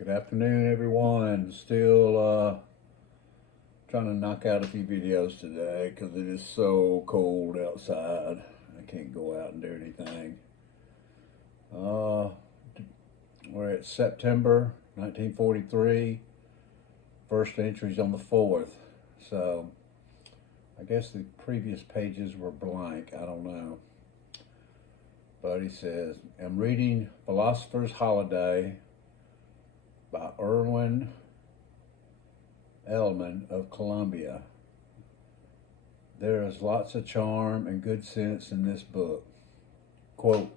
Good afternoon, everyone. Still trying to knock out a few videos today because it is so cold outside. I can't go out and do anything. We're at September 1943. First entry's on the 4th. So I guess the previous pages were blank. I don't know. But he says, I'm reading Philosopher's Holiday by Erwin Elman of Columbia. There is lots of charm and good sense in this book. Quote,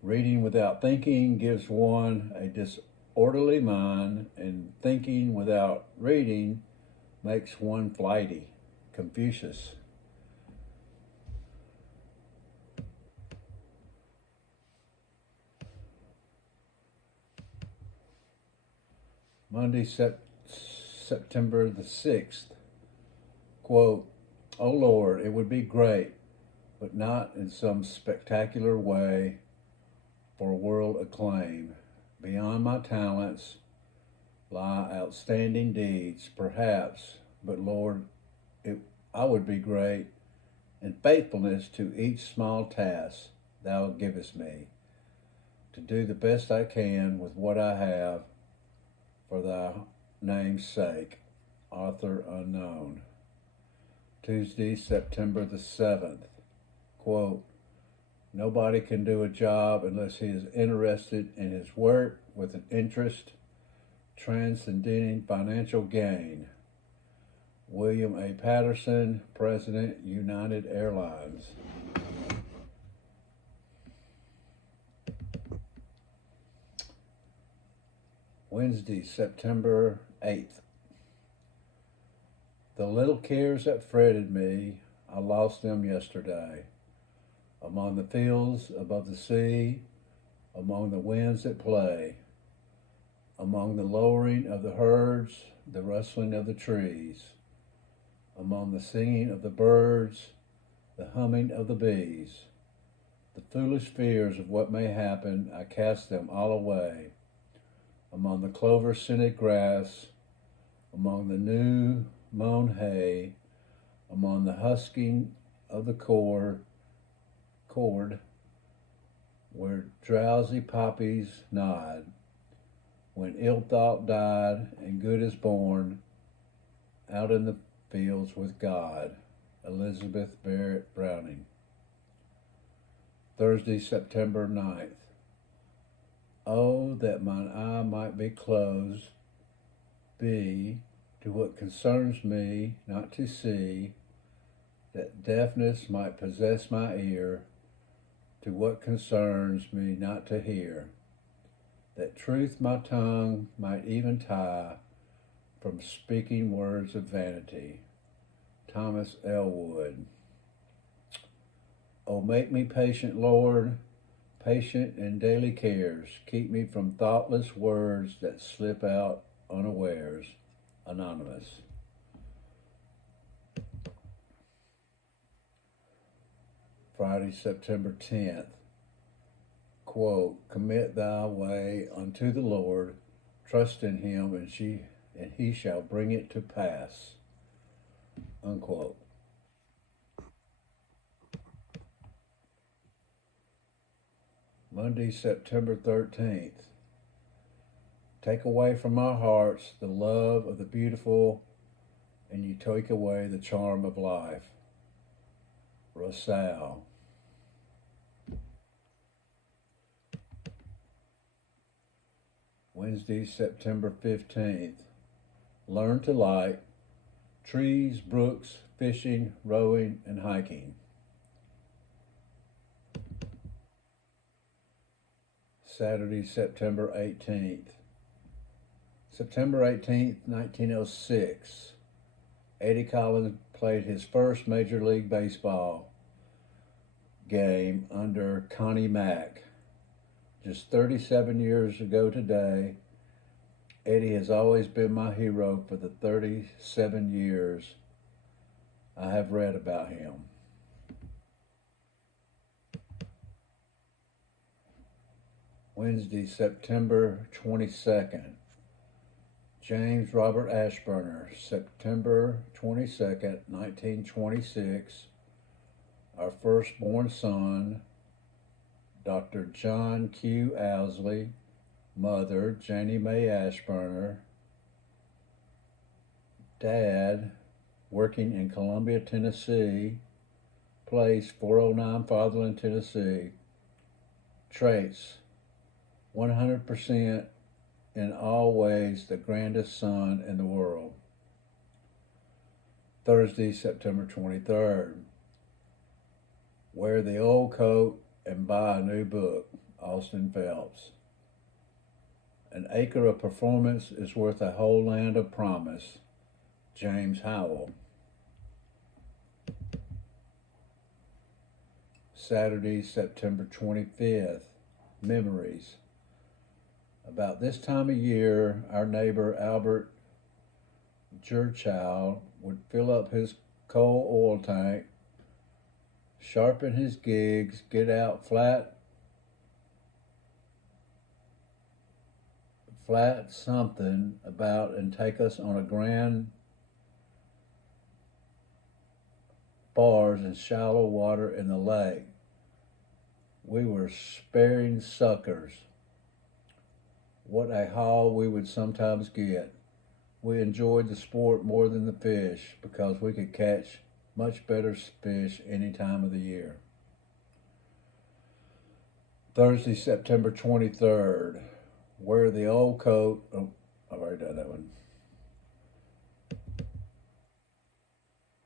reading without thinking gives one a disorderly mind, and thinking without reading makes one flighty. Confucius. Monday, September the 6th. Quote, O Lord, it would be great, but not in some spectacular way for world acclaim. Beyond my talents lie outstanding deeds, perhaps, but Lord, I would be great in faithfulness to each small task thou givest me, to do the best I can with what I have, for thy name's sake. Author unknown. Tuesday, September the 7th. Quote, nobody can do a job unless he is interested in his work with an interest transcending financial gain. William A. Patterson, President, United Airlines. Wednesday, September 8th. The little cares that fretted me, I lost them yesterday. Among the fields above the sea, among the winds that play, among the lowering of the herds, the rustling of the trees, among the singing of the birds, the humming of the bees, the foolish fears of what may happen, I cast them all away. Among the clover-scented grass, among the new mown hay, among the husking of the cord, where drowsy poppies nod, when ill thought died and good is born, out in the fields with God. Elizabeth Barrett Browning. Thursday, September 9th. Oh, that mine eye might be closed, be to what concerns me not to see, that deafness might possess my ear, to what concerns me not to hear, that truth my tongue might even tie from speaking words of vanity. Thomas L. Wood. Oh, make me patient, Lord, patient in daily cares. Keep me from thoughtless words that slip out unawares. Anonymous. Friday, September 10th. Quote, commit thy way unto the Lord, trust in him, and he shall bring it to pass. Unquote. Monday, September 13th. Take away from our hearts the love of the beautiful, and you take away the charm of life. Rousseau. Wednesday, September 15th. Learn to like trees, brooks, fishing, rowing, and hiking. Saturday, September 18th. September 18th, 1906. Eddie Collins played his first Major League Baseball game under Connie Mack. Just 37 years ago today, Eddie has always been my hero for the 37 years I have read about him. Wednesday, September 22nd. James Robert Ashburner, September 22nd, 1926. Our firstborn son, Dr. John Q. Owsley, mother, Janie Mae Ashburner, dad, working in Columbia, Tennessee, place 409 Fatherland, Tennessee. Traits, 100% in all ways the grandest son in the world. Thursday, September 23rd. Wear the old coat and buy a new book. Austin Phelps. An acre of performance is worth a whole land of promise. James Howell. Saturday, September 25th. Memories. About this time of year, our neighbor Albert Jerchow would fill up his coal oil tank, sharpen his gigs, get out flat something about and take us on a grand bars in shallow water in the lake. We were sparing suckers. What a haul we would sometimes get. We enjoyed the sport more than the fish because we could catch much better fish any time of the year. Thursday, September 23rd. Wear the old coat. Oh, I've already done that one.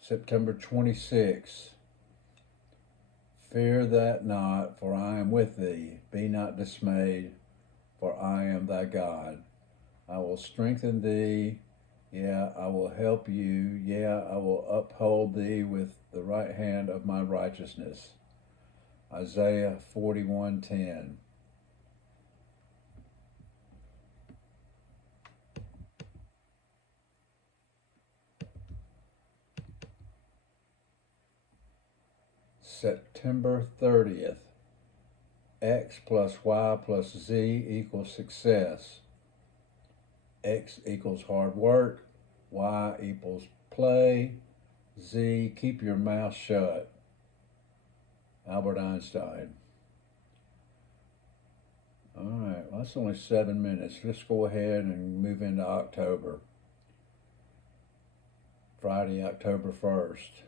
September 26th. Fear that not, for I am with thee. Be not dismayed, for I am thy God. I will strengthen thee. Yeah, I will help you. Yeah, I will uphold thee with the right hand of my righteousness. Isaiah 41:10. September 30th. X plus Y plus Z equals success. X equals hard work. Y equals play. Z, keep your mouth shut. Albert Einstein. All right, well, that's only 7 minutes. Let's go ahead and move into October. Friday, October 1st.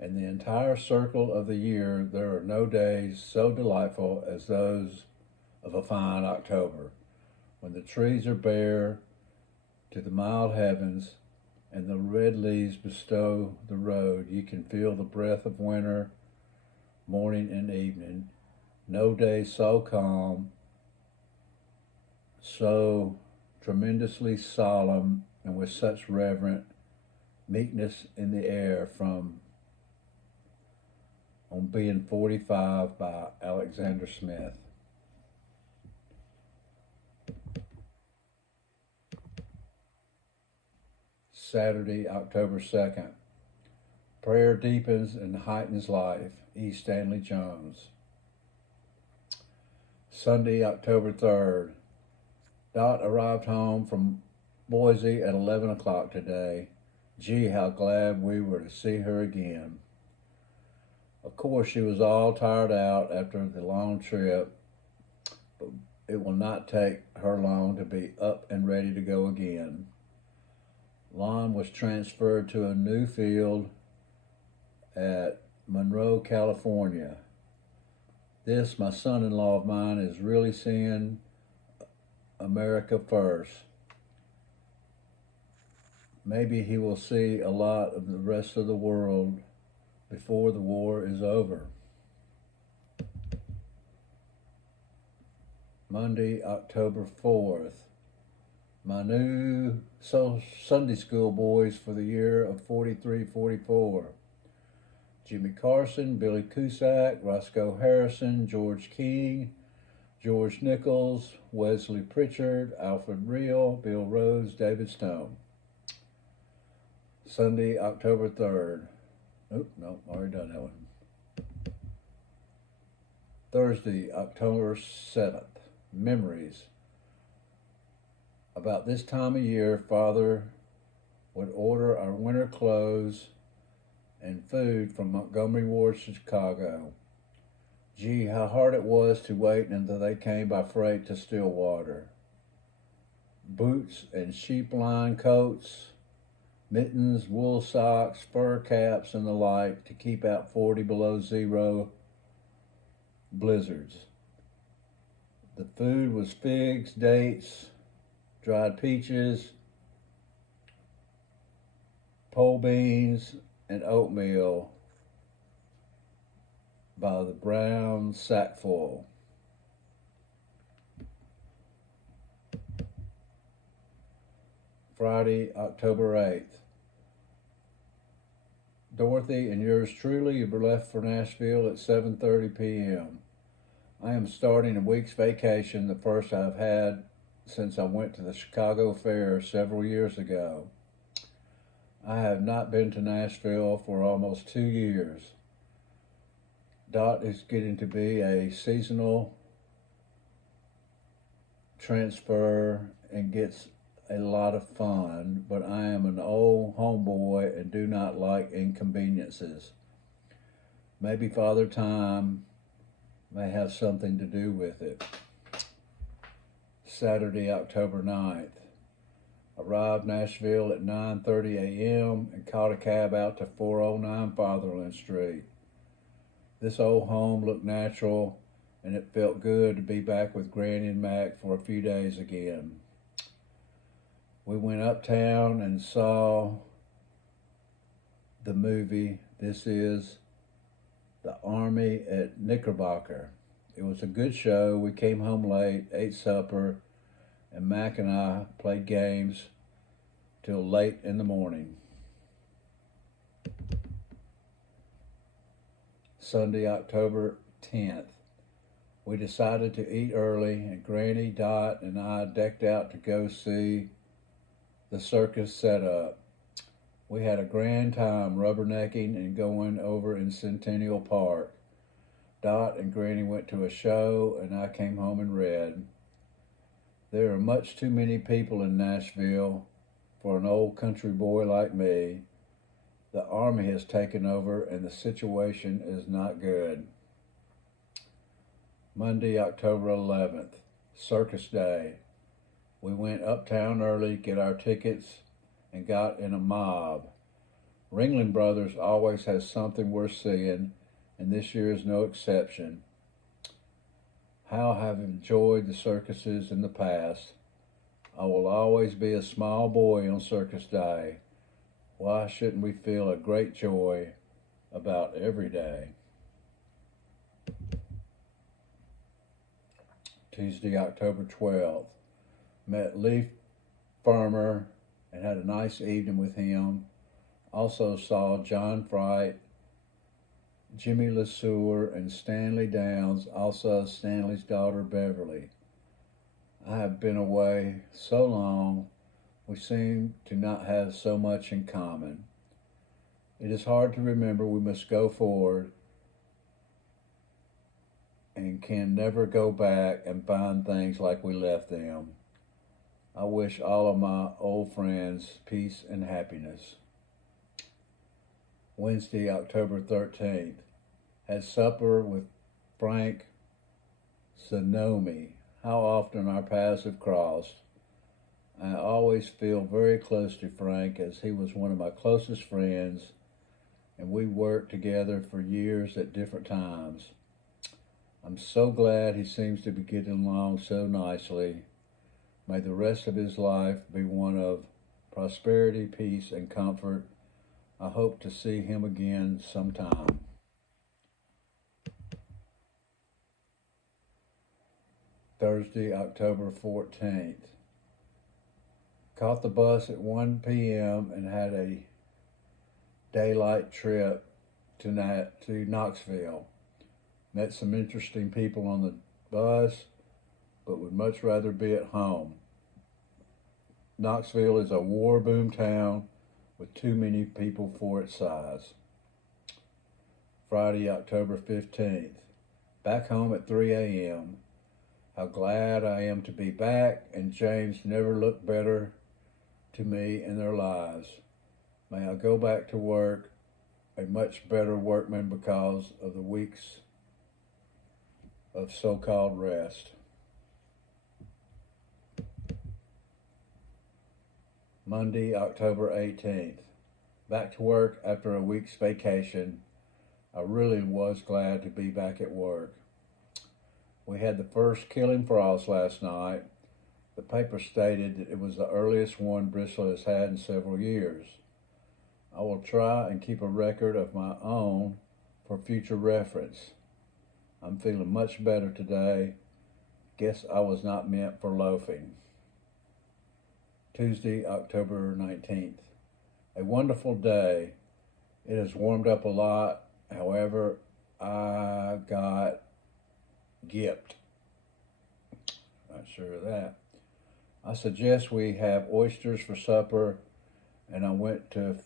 In the entire circle of the year, there are no days so delightful as those of a fine October, when the trees are bare to the mild heavens and the red leaves bestow the road. You can feel the breath of winter, morning and evening. No day so calm, so tremendously solemn, and with such reverent meekness in the air from On Being 45 by Alexander Smith. Saturday, October 2nd. Prayer deepens and heightens life. E. Stanley Jones. Sunday, October 3rd. Dot arrived home from Boise at 11 o'clock today. Gee, how glad we were to see her again. Of course, she was all tired out after the long trip, but it will not take her long to be up and ready to go again. Lon was transferred to a new field at Monroe, California. This, my son-in-law of mine, is really seeing America first. Maybe he will see a lot of the rest of the world before the war is over. Monday, October 4th. My new Sunday school boys for the year of 43-44. Jimmy Carson, Billy Cusack, Roscoe Harrison, George King, George Nichols, Wesley Pritchard, Alfred Reel, Bill Rhodes, David Stone. Sunday, October 3rd. Nope, already done that one. Thursday, October 7th. Memories. About this time of year, Father would order our winter clothes and food from Montgomery Ward to Chicago. Gee, how hard it was to wait until they came by freight to Stillwater. Boots and sheep-lined coats, mittens, wool socks, fur caps, and the like to keep out 40 below zero blizzards. The food was figs, dates, dried peaches, pole beans, and oatmeal by the brown sackful. Friday, October 8th. Dorothy and yours truly have left for Nashville at 7:30 p.m. I am starting a week's vacation, the first I've had since I went to the Chicago Fair several years ago. I have not been to Nashville for almost 2 years. Dot is getting to be a seasonal transfer and gets a lot of fun, but I am an old homeboy and do not like inconveniences. Maybe Father Time may have something to do with it. Saturday, October 9th. Arrived Nashville at 9:30 a.m. and caught a cab out to 409 Fatherland Street. This old home looked natural, and it felt good to be back with Granny and Mac for a few days again. We went uptown and saw the movie This Is the Army at Knickerbocker. It was a good show. We came home late, ate supper, and Mac and I played games till late in the morning. Sunday, October 10th. We decided to eat early, and Granny, Dot, and I decked out to go see the circus set up. We had a grand time rubbernecking and going over in Centennial Park. Dot and Granny went to a show, and I came home and read. There are much too many people in Nashville for an old country boy like me. The Army has taken over, and the situation is not good. Monday, October 11th, Circus Day. We went uptown early, get our tickets, and got in a mob. Ringling Brothers always has something worth seeing, and this year is no exception. How I have enjoyed the circuses in the past. I will always be a small boy on Circus Day. Why shouldn't we feel a great joy about every day? Tuesday, October 12th. Met Leaf Farmer and had a nice evening with him. Also saw John Fright, Jimmy LeSueur, and Stanley Downs, also Stanley's daughter Beverly. I have been away so long, we seem to not have so much in common. It is hard to remember we must go forward and can never go back and find things like we left them. I wish all of my old friends peace and happiness. Wednesday, October 13th. Had supper with Frank Sonomi. How often our paths have crossed. I always feel very close to Frank, as he was one of my closest friends, and we worked together for years at different times. I'm so glad he seems to be getting along so nicely. May the rest of his life be one of prosperity, peace, and comfort. I hope to see him again sometime. Thursday, October 14th. Caught the bus at 1 p.m. and had a daylight trip to Knoxville. Met some interesting people on the bus, but would much rather be at home. Knoxville is a war boom town with too many people for its size. Friday, October 15th. Back home at 3 a.m. how glad I am to be back, and James never looked better to me in their lives. May I go back to work a much better workman because of the weeks of so-called rest. Monday, October 18th. Back to work after a week's vacation. I really was glad to be back at work. We had the first killing frost last night. The paper stated that it was the earliest one Bristol has had in several years. I will try and keep a record of my own for future reference. I'm feeling much better today. Guess I was not meant for loafing. Tuesday, October 19th. A wonderful day. It has warmed up a lot. However, I got gypped. Not sure of that. I suggest we have oysters for supper, and I went to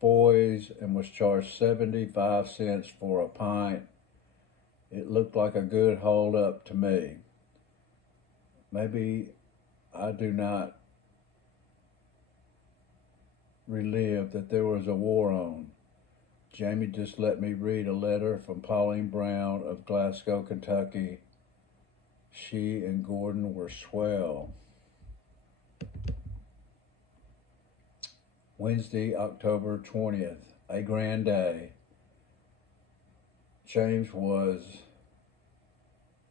Foy's and was charged 75 cents for a pint. It looked like a good hold up to me. Maybe I do not relive that there was a war on. Jamie just let me read a letter from Pauline Brown of Glasgow, Kentucky. She and Gordon were swell. Wednesday, October 20th, a grand day. James was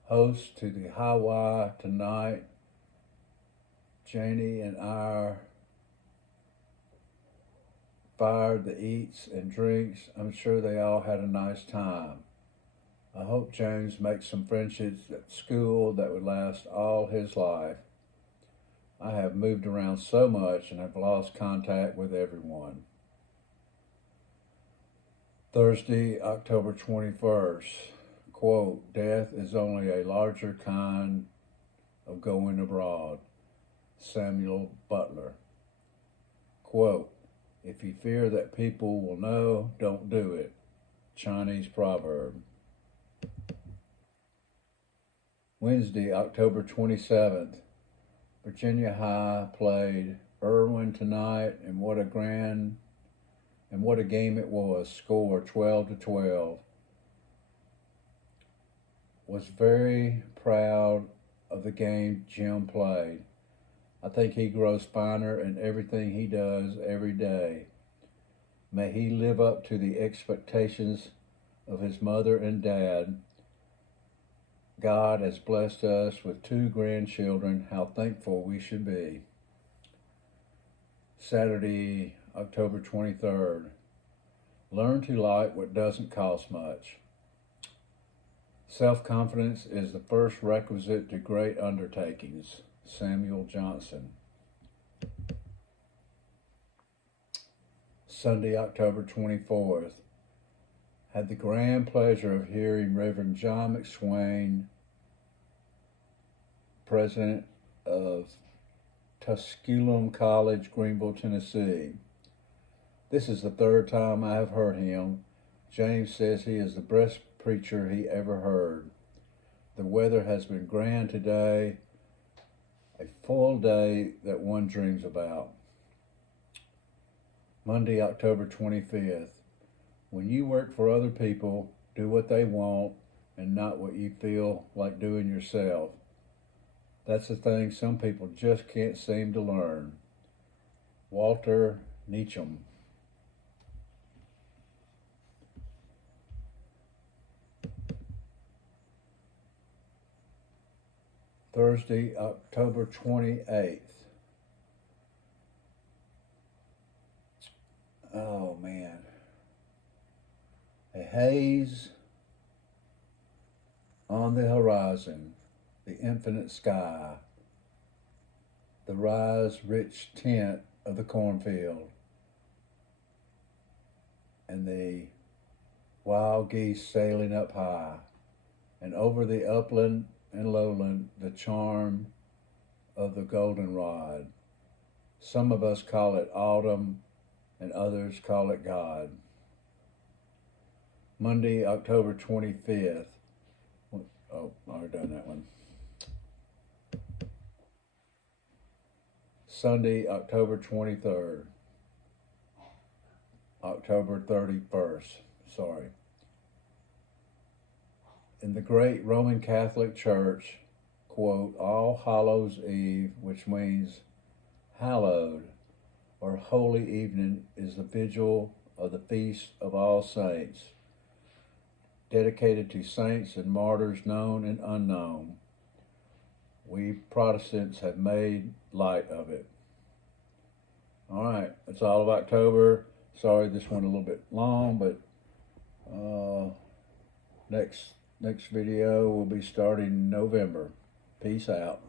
host to the Hawaii tonight. Janie and I fired the eats and drinks. I'm sure they all had a nice time. I hope James makes some friendships at school that would last all his life. I have moved around so much and have lost contact with everyone. Thursday, October 21st. Quote, death is only a larger kind of going abroad. Samuel Butler. Quote, if you fear that people will know, don't do it. Chinese proverb. Wednesday, October 27th. Virginia High played Irwin tonight, and what a game it was. Score 12-12. Was very proud of the game Jim played. I think he grows finer in everything he does every day. May he live up to the expectations of his mother and dad. God has blessed us with 2 grandchildren. How thankful we should be. Saturday, October 23rd. Learn to like what doesn't cost much. Self-confidence is the first requisite to great undertakings. Samuel Johnson. Sunday, October 24th. Had the grand pleasure of hearing Reverend John McSwain, president of Tusculum College, Greenville, Tennessee. This is the 3rd time I have heard him. James says he is the best preacher he ever heard. The weather has been grand today, a full day that one dreams about. Monday, October 25th. When you work for other people, do what they want and not what you feel like doing yourself. That's the thing some people just can't seem to learn. Walter Neacham. Thursday, October 28th. Oh man. A haze on the horizon, the infinite sky, the rich tint of the cornfield, and the wild geese sailing up high, and over the upland and lowland, the charm of the goldenrod. Some of us call it autumn, and others call it God. Monday, October 25th. Oh, I've already done that one. Sunday, October 23rd. October 31st, sorry. In the great Roman Catholic Church, quote, All Hallows Eve, which means hallowed or holy evening, is the vigil of the Feast of All Saints, dedicated to saints and martyrs known and unknown. We Protestants have made light of it. All right, that's all of October. Sorry this went a little bit long, but next video will be starting in November. Peace out.